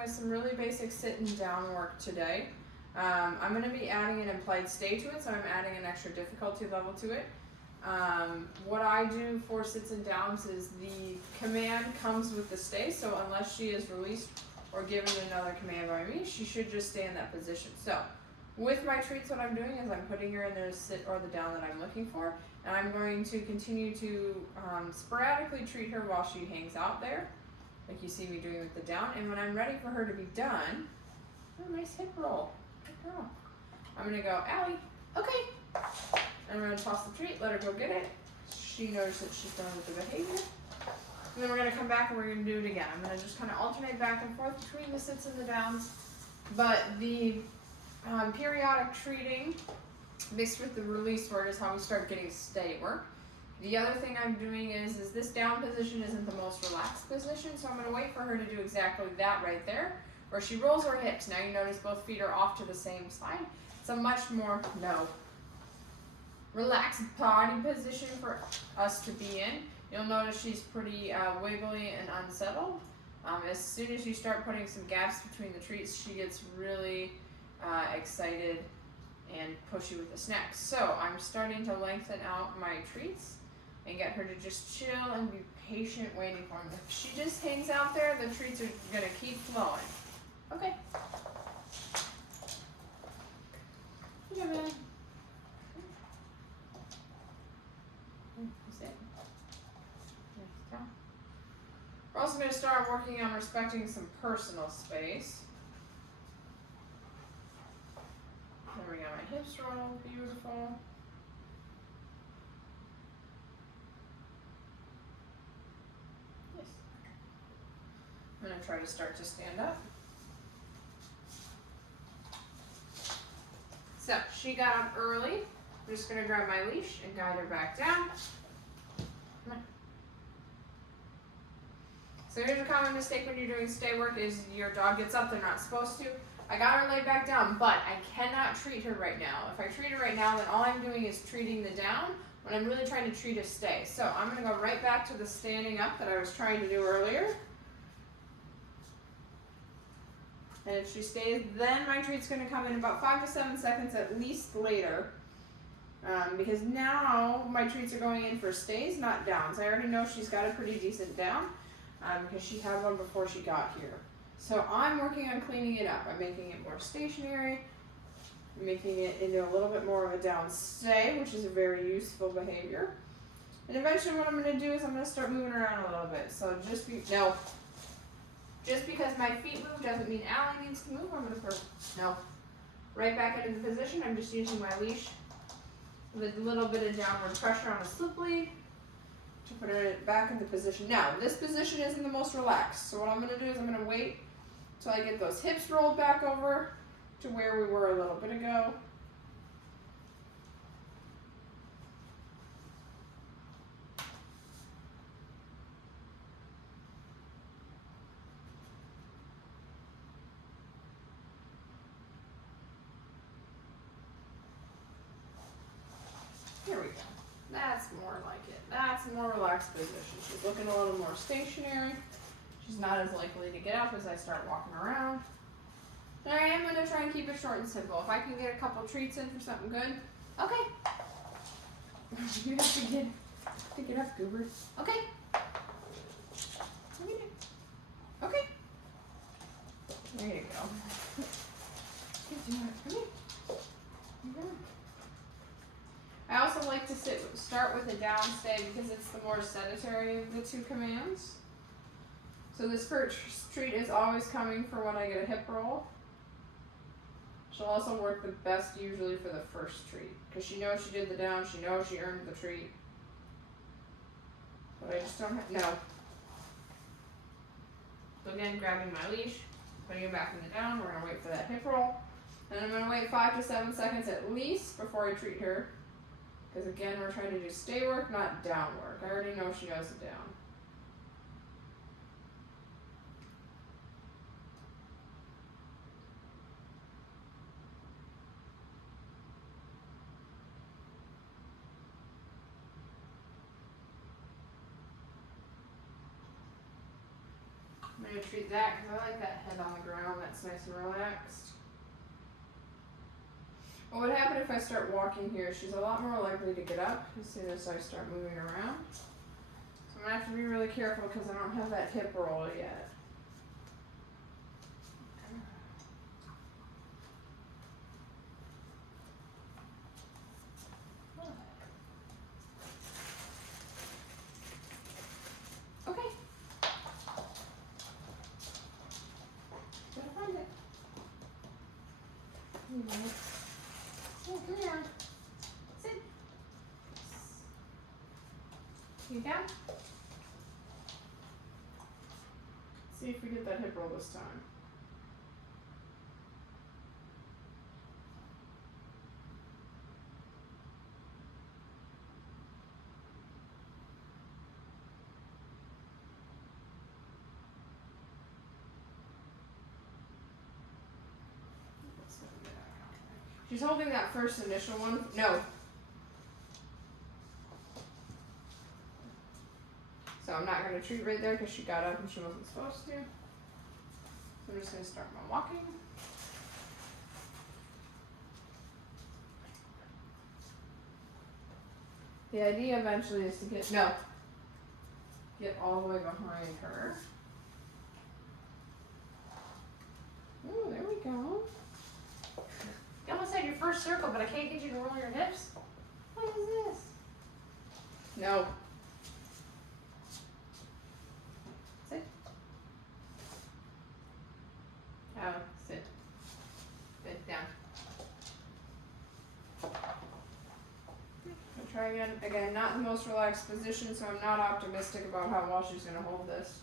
with some really basic sit and down work today. I'm going to be adding an implied stay to it, so I'm adding an extra difficulty level to it. What I do for sits and downs is the command comes with the stay, so unless she is released or given another command by me, she should just stay in that position. So with my treats, what I'm doing is I'm putting her in the sit or the down that I'm looking for, and I'm going to continue to sporadically treat her while she hangs out there, like you see me doing with the down. And when I'm ready for her to be done, oh, nice hip roll, good girl. I'm gonna go, Allie, okay. And I'm gonna toss the treat, let her go get it. She knows that she's done with the behavior. And then we're gonna come back and we're gonna do it again. I'm gonna just kind of alternate back and forth between the sits and the downs. But the periodic treating mixed with the release work is how we start getting stay work. The other thing I'm doing is this down position isn't the most relaxed position, so I'm gonna wait for her to do exactly that right there, where she rolls her hips. Now you notice both feet are off to the same side. It's a much more, relaxed body position for us to be in. You'll notice she's pretty wiggly and unsettled. As soon as you start putting some gaps between the treats, she gets really excited and pushy with the snacks. So I'm starting to lengthen out my treats and get her to just chill and be patient waiting for them. If she just hangs out there, the treats are gonna keep flowing. Okay. Good job, Annie. We're also going to start working on respecting some personal space. There we go, my hips roll, beautiful. Yes. I'm going to try to start to stand up. So she got up early. I'm just going to grab my leash and guide her back down. Come on. So here's a common mistake when you're doing stay work is your dog gets up, they're not supposed to. I got her laid back down, but I cannot treat her right now. If I treat her right now, then all I'm doing is treating the down when I'm really trying to treat a stay. So I'm gonna go right back to the standing up that I was trying to do earlier. And if she stays, then my treat's gonna come in about 5 to 7 seconds at least later. Because now my treats are going in for stays, not downs. I already know she's got a pretty decent down. Because she had one before she got here. So I'm working on cleaning it up. I'm making it more stationary, making it into a little bit more of a down stay, which is a very useful behavior. And eventually what I'm going to do is I'm going to start moving around a little bit. So just because my feet move doesn't mean Allie needs to move. I'm going to put, right back into the position. I'm just using my leash with a little bit of downward pressure on a slip lead to put it back in the position. Now, this position isn't the most relaxed, so what I'm going to do is I'm going to wait until I get those hips rolled back over to where we were a little bit ago. Here we go. That's more like it. That's a more relaxed position. She's looking a little more stationary. She's not as likely to get up as I start walking around. And I am going to try and keep it short and simple. If I can get a couple treats in for something good, okay. You have to get up, Goober. Okay. Okay. There you go. Good job. Come here. You're good. I also like to start with a down stay because it's the more sedentary of the two commands. So this first treat is always coming for when I get a hip roll. She'll also work the best usually for the first treat because she knows she did the down, she knows she earned the treat. But I just don't have, no. So again, grabbing my leash, putting it back in the down, we're going to wait for that hip roll. And I'm going to wait 5 to 7 seconds at least before I treat her. Because again, we're trying to do stay work, not down work. I already know she knows the down. I'm I'm going to treat that because I like that head on the ground. That's nice and relaxed. What would happen if I start walking here? She's a lot more likely to get up as soon as I start moving around. So I'm going to have to be really careful because I don't have that hip roll yet. Okay. Gotta find it. Oh, come here. Sit. You down? See if we get that hip roll this time. She's holding that first initial one. No. So I'm not going to treat right there because she got up and she wasn't supposed to. So I'm just going to start my walking. The idea eventually is to get all the way behind her. Oh, there we go. You almost had your first circle, but I can't get you to roll your hips. What is this? No. Sit. Oh, sit. Sit down. I'll try again. Again, not the most relaxed position, so I'm not optimistic about how well she's going to hold this.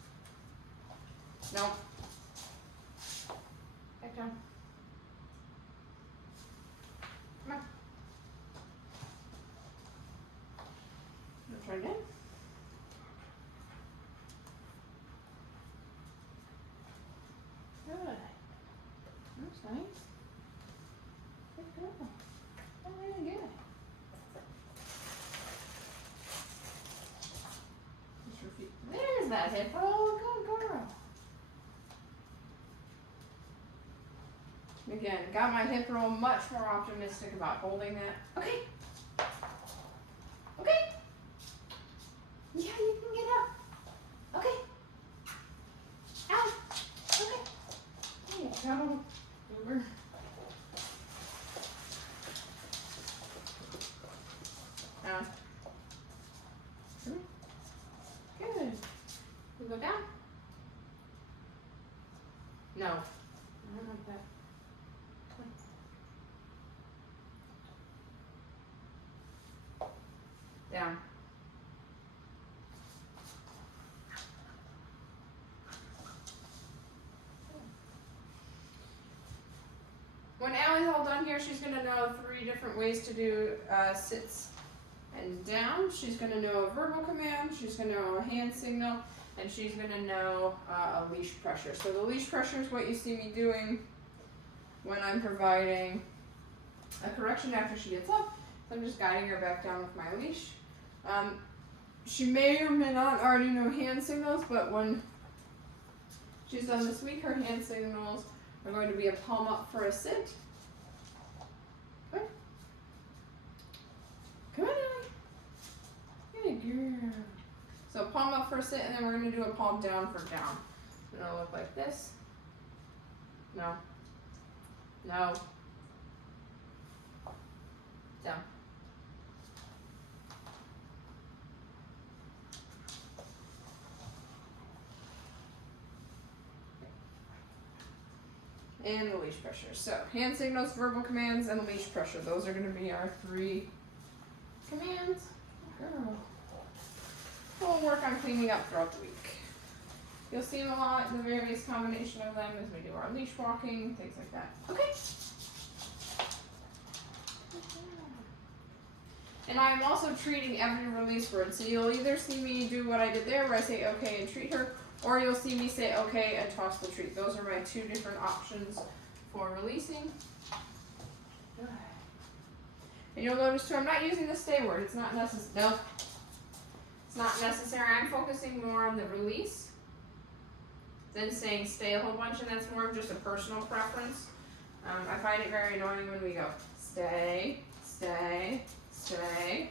Nope. Back down. Come on. Try again. Good. That's nice. Good girl. Oh, really good. Just repeat. There's that hip. Oh, good girl. Again, got my hip roll much more optimistic about holding that. Okay. Okay. Yeah, you can get up. Okay. Out. Okay. There you go. Over. Down. Good. You go down? No. I don't like that. Down. When Allie's all done here, she's going to know 3 different ways to do sits and down. She's going to know a verbal command, she's going to know a hand signal, and she's going to know a leash pressure. So the leash pressure is what you see me doing when I'm providing a correction after she gets up. So I'm just guiding her back down with my leash. She may or may not already know hand signals, but when she's done this week, her hand signals are going to be a palm up for a sit. Good. Come on, Ellie. Good girl. So palm up for a sit, and then we're going to do a palm down for down. It's going to look like this. No. No. Down. And the leash pressure. So hand signals, verbal commands, and leash pressure. Those are going to be our 3 commands. Girl. We'll work on cleaning up throughout the week. You'll see them a lot, the various combination of them as we do our leash walking, things like that. Okay. And I'm also treating every release word. So you'll either see me do what I did there, where I say okay and treat her, or you'll see me say okay and toss the treat. Those are my 2 different options for releasing. And you'll notice too, I'm not using the stay word. It's not necessary. No, it's not necessary. I'm focusing more on the release. than saying stay a whole bunch, and that's more of just a personal preference. I find it very annoying when we go stay, stay, stay.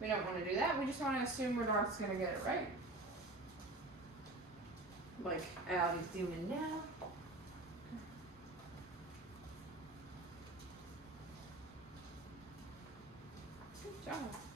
We don't want to do that. We just want to assume our dog's going to get it right. Like Allie's doing now. Good job.